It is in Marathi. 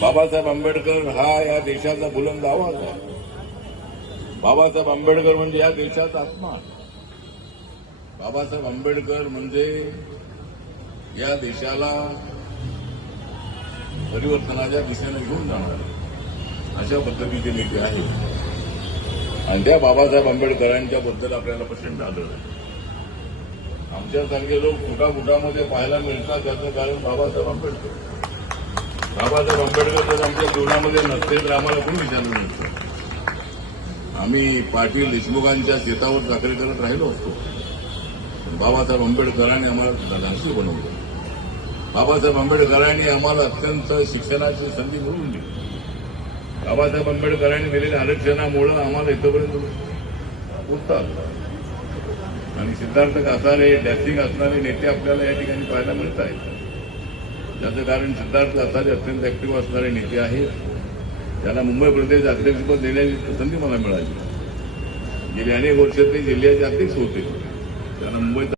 बाबासाहेब आंबेडकर हा या देशाचा बुलंद आवाज आहे. बाबासाहेब आंबेडकर म्हणजे या देशाचा आत्मा. बाबासाहेब आंबेडकर म्हणजे या देशाला परिवर्तनाच्या दिशेने घेऊन जाणार. अशा पद्धतीचे नेते आहेत. आणि त्या बाबासाहेब आंबेडकरांच्या बद्दल आपल्याला प्रचंड आदर आहे. आमच्यासारखे लोक फुटाफुटामध्ये पाहायला मिळतात त्याचं कारण बाबासाहेब आंबेडकर. बाबासाहेब आंबेडकर जर आमच्या जीवनामध्ये नसते तर आम्हाला कोणी विचारलं नसतं आम्ही पाटील देशमुखांच्या शेतावर दाखल करत राहिलो असतो. बाबासाहेब आंबेडकरांनी आम्हाला धाडसी बनवलं. बाबासाहेब आंबेडकरांनी आम्हाला अत्यंत शिक्षणाची संधी मिळवून दिली. बाबासाहेब आंबेडकरांनी दिलेल्या आरक्षणामुळं आम्हाला इथंपर्यंत उत्तर आणि सिद्धार्थ कासारे डॅसिंग असणारे नेते आपल्याला या ठिकाणी पाहायला मिळत आहेत त्याचं कारण सिद्धार्थ कासारे अत्यंत ऍक्टिव्ह असणारे नेते आहेत. त्यांना मुंबई प्रदेश अध्यक्षपद देण्याची संधी मला मिळाली. गेली अनेक वर्ष ते जिल्ह्याचे अध्यक्ष होते. त्यांना मुंबईत